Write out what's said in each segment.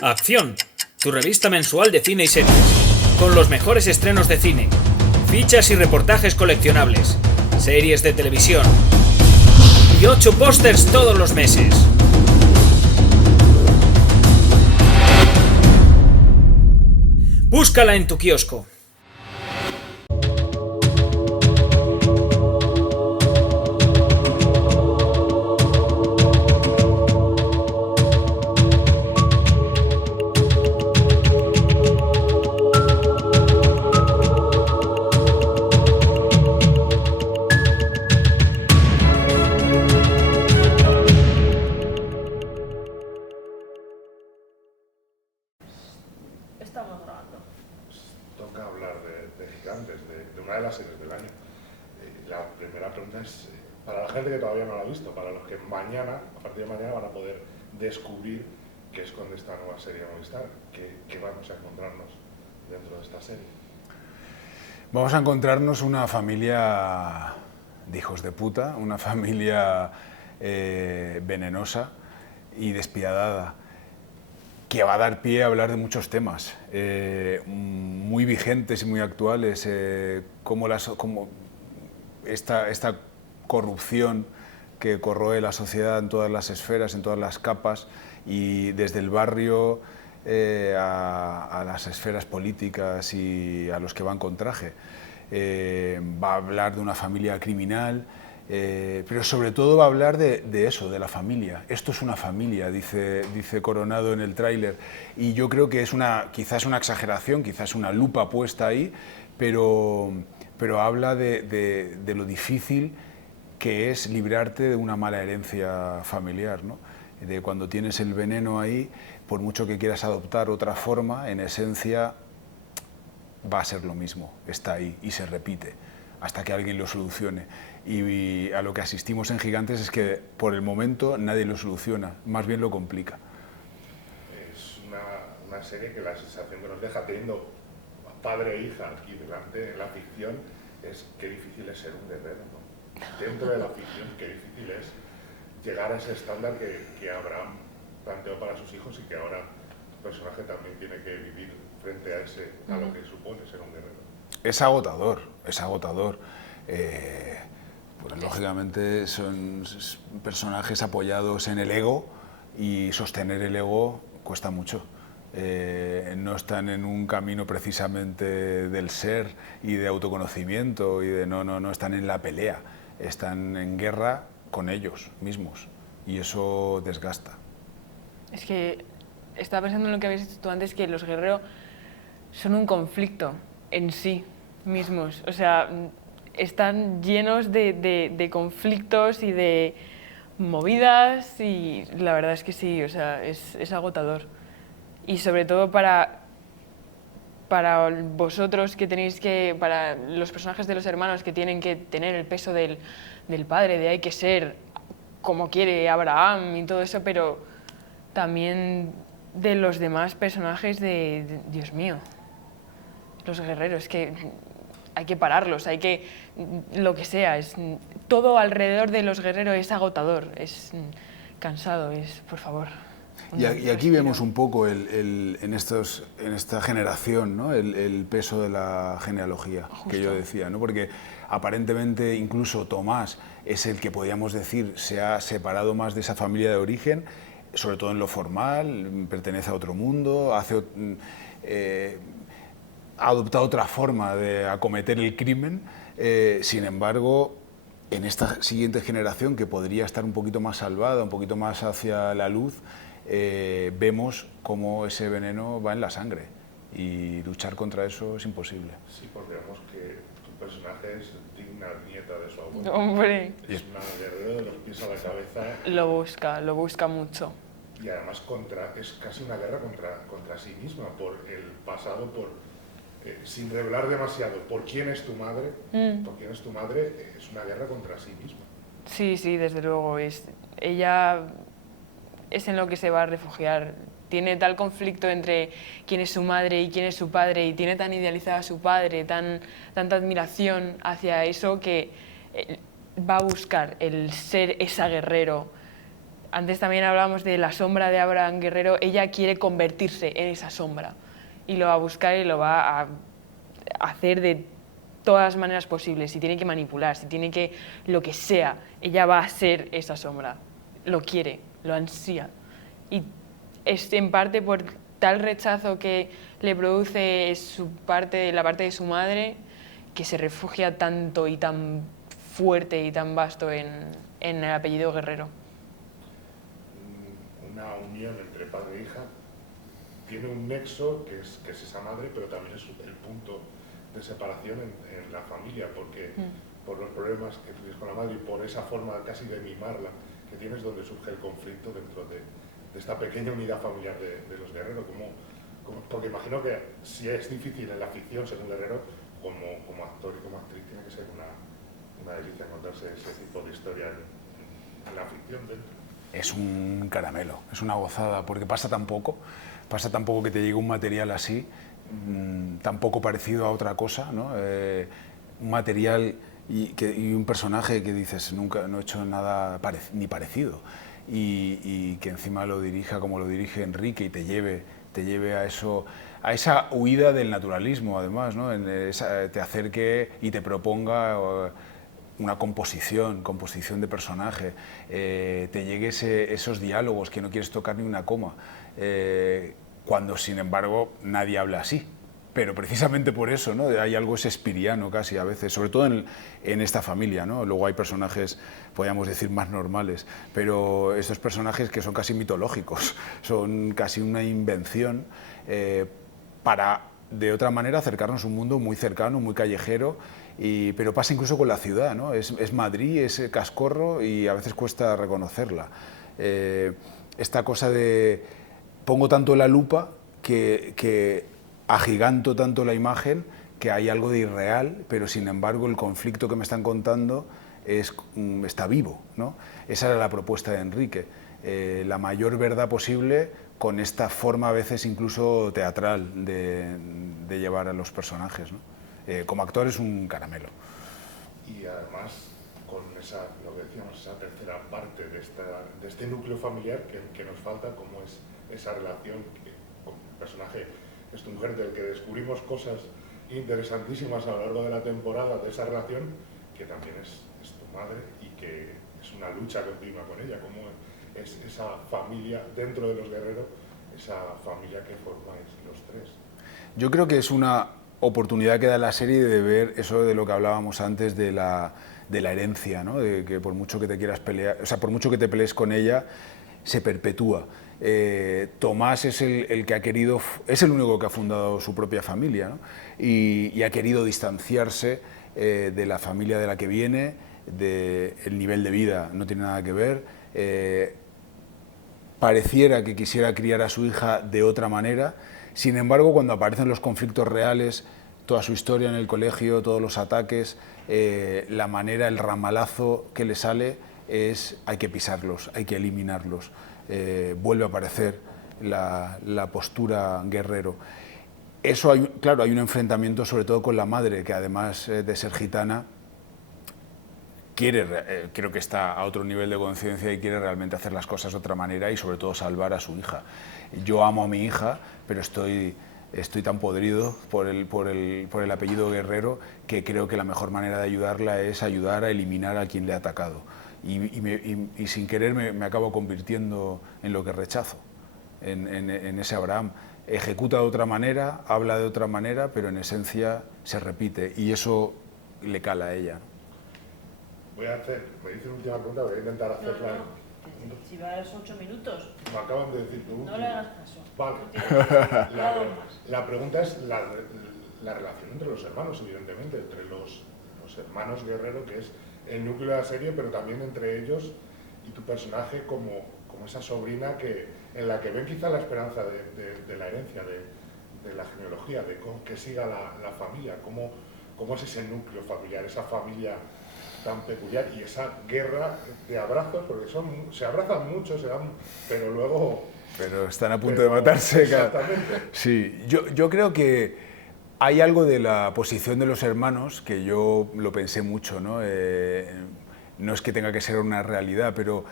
Acción, tu revista mensual de cine y series, con los mejores estrenos de cine, fichas y reportajes coleccionables, series de televisión y 8 pósters todos los meses. Búscala en tu kiosco. Estamos grabando. Toca hablar de Gigantes, de una de las series del año. La primera pregunta es, para la gente que todavía no la ha visto, para los que mañana, a partir de mañana, van a poder descubrir qué esconde esta nueva serie de Movistar, qué vamos a encontrarnos dentro de esta serie. Vamos a encontrarnos una familia de hijos de puta, una familia venenosa y despiadada, que va a dar pie a hablar de muchos temas muy vigentes y muy actuales, como esta corrupción que corroe la sociedad en todas las esferas, en todas las capas, y desde el barrio a las esferas políticas y a los que van con traje. Va a hablar de una familia criminal, pero sobre todo va a hablar de eso, de la familia. Esto es una familia, dice Coronado en el tráiler, y yo creo que es quizás una exageración, quizás una lupa puesta ahí, pero habla de lo difícil que es librarte de una mala herencia familiar, ¿no? De cuando tienes el veneno ahí, por mucho que quieras adoptar otra forma, en esencia va a ser lo mismo, está ahí y se repite hasta que alguien lo solucione. Y a lo que asistimos en Gigantes es que por el momento nadie lo soluciona, más bien lo complica. Es una serie que la sensación que nos deja teniendo padre e hija aquí delante en la ficción es qué difícil es ser un guerrero, ¿no? Dentro de la ficción, qué difícil es llegar a ese estándar que Abraham planteó para sus hijos y que ahora el personaje también tiene que vivir frente a lo que supone ser un guerrero. Es agotador, es agotador. Pues, lógicamente son personajes apoyados en el ego, y sostener el ego cuesta mucho. No están en un camino precisamente del ser y de autoconocimiento, y no están en la pelea, están en guerra con ellos mismos, y eso desgasta. Es que estaba pensando en lo que habías dicho tú antes, que los guerreros son un conflicto en sí mismos. O sea, están llenos de conflictos y de movidas, y la verdad es que sí, o sea, es agotador. Y sobre todo para vosotros que tenéis para los personajes de los hermanos que tienen que tener el peso del padre, de hay que ser como quiere Abraham y todo eso, pero también de los demás personajes Dios mío, los guerreros, que hay que pararlos, lo que sea, todo alrededor de los guerreros es agotador, es cansado, por favor. Y aquí vemos un poco en esta generación, ¿no? el peso de la genealogía. Justo. Que yo decía, ¿no? Porque aparentemente incluso Tomás es el que podríamos decir se ha separado más de esa familia de origen, sobre todo en lo formal, pertenece a otro mundo, ha adoptado otra forma de acometer el crimen. Sin embargo, en esta siguiente generación, que podría estar un poquito más salvada, un poquito más hacia la luz, vemos cómo ese veneno va en la sangre, y luchar contra eso es imposible. Sí, porque vemos que tu personaje es digna nieta de su abuelo. ¡Hombre! Es una guerrera de los pies a la cabeza. Lo busca mucho. Y además es casi una guerra contra sí misma, por el pasado, sin revelar demasiado, por quién es tu madre, es una guerra contra sí misma. Sí, desde luego, ella es en lo que se va a refugiar. Tiene tal conflicto entre quién es su madre y quién es su padre, y tiene tan idealizada a su padre, tanta admiración hacia eso, que va a buscar el ser ese guerrero antes también hablábamos de la sombra de Abraham Guerrero, ella quiere convertirse en esa sombra y lo va a buscar y lo va a hacer de todas las maneras posibles. Si tiene que manipular, si tiene que lo que sea, ella va a ser esa sombra. Lo quiere, lo ansía. Y es en parte por tal rechazo que le produce la parte de su madre, que se refugia tanto y tan fuerte y tan vasto en el apellido Guerrero. Una unión entre padre e hija tiene un nexo que es esa madre, pero también es el punto de separación en la familia, porque por los problemas que tienes con la madre y por esa forma casi de mimarla que tienes, donde surge el conflicto dentro de esta pequeña unidad familiar de los Guerrero. Porque imagino que si es difícil en la ficción ser un guerrero, como actor y como actriz tiene que ser una delicia encontrarse ese tipo de historia en la ficción dentro. Es un caramelo, es una gozada, porque pasa tan poco que te llegue un material así, tan poco parecido a otra cosa, ¿no? Un material y un personaje que dices, nunca no he hecho nada ni parecido, y que encima lo dirija como lo dirige Enrique y te lleve a eso, a esa huida del naturalismo, además, ¿no? Te acerque y te proponga una composición de personaje, te llegue esos diálogos que no quieres tocar ni una coma, cuando sin embargo nadie habla así. Pero precisamente por eso, ¿no? Hay algo shakespeariano casi a veces, sobre todo en esta familia, ¿no? Luego hay personajes, podríamos decir, más normales, pero estos personajes que son casi mitológicos, son casi una invención para, de otra manera, acercarnos a un mundo muy cercano, muy callejero, pero pasa incluso con la ciudad, ¿no? Es Madrid, es Cascorro y a veces cuesta reconocerla. Esta cosa de pongo tanto la lupa que agiganto tanto la imagen que hay algo de irreal, pero sin embargo el conflicto que me están contando está vivo, ¿no? Esa era la propuesta de Enrique, la mayor verdad posible con esta forma a veces incluso teatral de llevar a los personajes, ¿no? Como actor es un caramelo. Y además con lo que decíamos, esa tercera parte de este núcleo familiar que nos falta, como es esa relación con el personaje, es tu mujer, del que descubrimos cosas interesantísimas a lo largo de la temporada de esa relación, que también es tu madre y que es una lucha continua con ella, como es esa familia dentro de los Guerrero, esa familia que formáis los tres. Yo creo que es una oportunidad que da la serie de ver eso de lo que hablábamos antes de la herencia, ¿no? De que por mucho que te quieras pelear, o sea, por mucho que te pelees con ella, se perpetúa. Tomás es el que ha querido, es el único que ha fundado su propia familia, ¿no? y ha querido distanciarse de la familia de la que viene, del nivel de vida no tiene nada que ver, pareciera que quisiera criar a su hija de otra manera, sin embargo cuando aparecen los conflictos reales, toda su historia en el colegio, todos los ataques, la manera, el ramalazo que le sale es hay que pisarlos, hay que eliminarlos. Vuelve a aparecer la postura Guerrero. Eso, claro, hay un enfrentamiento sobre todo con la madre, que además de ser gitana, creo que está a otro nivel de conciencia y quiere realmente hacer las cosas de otra manera y sobre todo salvar a su hija. Yo amo a mi hija, pero estoy tan podrido por el apellido Guerrero que creo que la mejor manera de ayudarla es ayudar a eliminar a quien le ha atacado. Y sin querer me acabo convirtiendo en lo que rechazo, en ese Abraham. Ejecuta de otra manera, habla de otra manera, pero en esencia se repite y eso le cala a ella. Me dice una última pregunta, voy a intentar hacerla. No. Si vas 8 minutos. Me acaban de decir tú. No le hagas caso. Vale. La pregunta es la relación entre los hermanos, evidentemente, entre los hermanos Guerrero, que es el núcleo de la serie, pero también entre ellos y tu personaje como esa sobrina en la que ven quizá la esperanza de la herencia, de la genealogía, de que siga la familia, cómo es ese núcleo familiar, esa familia tan peculiar y esa guerra de abrazos, porque se abrazan mucho, pero luego... Pero están a punto de matarse. Exactamente. Sí, yo creo que hay algo de la posición de los hermanos que yo lo pensé mucho, ¿no? No es que tenga que ser una realidad, pero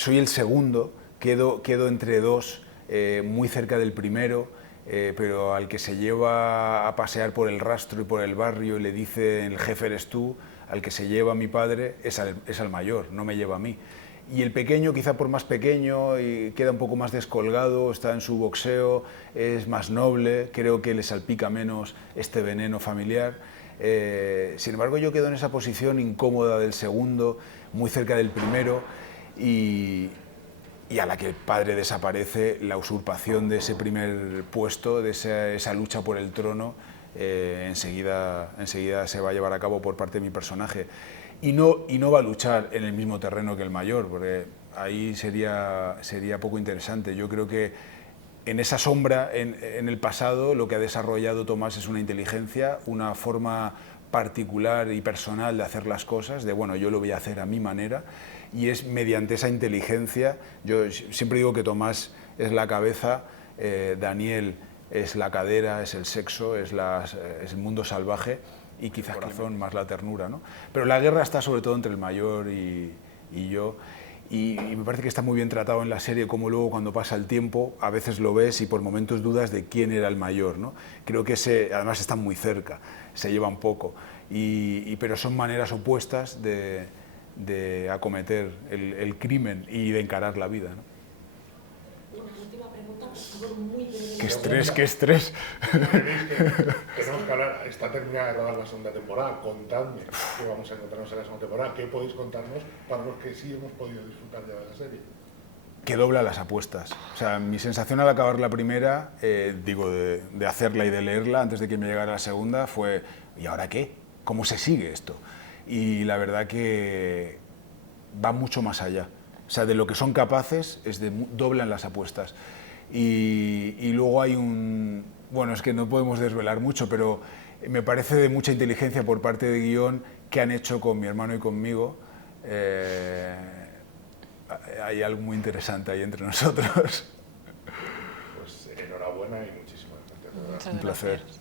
soy el segundo, quedo entre dos, muy cerca del primero, pero al que se lleva a pasear por el rastro y por el barrio y le dice el jefe eres tú, al que se lleva a mi padre es al mayor, no me lleva a mí. Y el pequeño, quizá por más pequeño, y queda un poco más descolgado, está en su boxeo, es más noble, creo que le salpica menos este veneno familiar. Sin embargo, yo quedo en esa posición incómoda del segundo, muy cerca del primero, y a la que el padre desaparece, la usurpación de ese primer puesto, de esa lucha por el trono, enseguida se va a llevar a cabo por parte de mi personaje. Y no va a luchar en el mismo terreno que el mayor, porque ahí sería poco interesante. Yo creo que en esa sombra, en el pasado, lo que ha desarrollado Tomás es una inteligencia, una forma particular y personal de hacer las cosas, de bueno, yo lo voy a hacer a mi manera, y es mediante esa inteligencia. Yo siempre digo que Tomás es la cabeza, Daniel es la cadera, es el sexo, es el mundo salvaje, y quizás el corazón más la ternura, ¿no? Pero la guerra está sobre todo entre el mayor y yo, y me parece que está muy bien tratado en la serie, como luego cuando pasa el tiempo a veces lo ves y por momentos dudas de quién era el mayor, ¿no? Creo que además están muy cerca, se llevan poco, pero son maneras opuestas de acometer el crimen y de encarar la vida, ¿no? Una última pregunta, por favor, muy breve. ¡Qué estrés, qué estrés! Tenemos que hablar, está terminada de rodar la segunda temporada, contadme qué vamos a encontrarnos en la segunda temporada, qué podéis contarnos para los que sí hemos podido disfrutar ya de la serie. Que dobla las apuestas. O sea, mi sensación al acabar la primera, de hacerla y de leerla antes de que me llegara la segunda, fue ¿y ahora qué? ¿Cómo se sigue esto? Y la verdad que va mucho más allá. O sea, de lo que son capaces, doblan las apuestas. Y luego hay bueno, es que no podemos desvelar mucho, pero me parece de mucha inteligencia por parte de guión que han hecho con mi hermano y conmigo. Hay algo muy interesante ahí entre nosotros. Pues enhorabuena y muchísimas gracias. Muchas Un placer. gracias.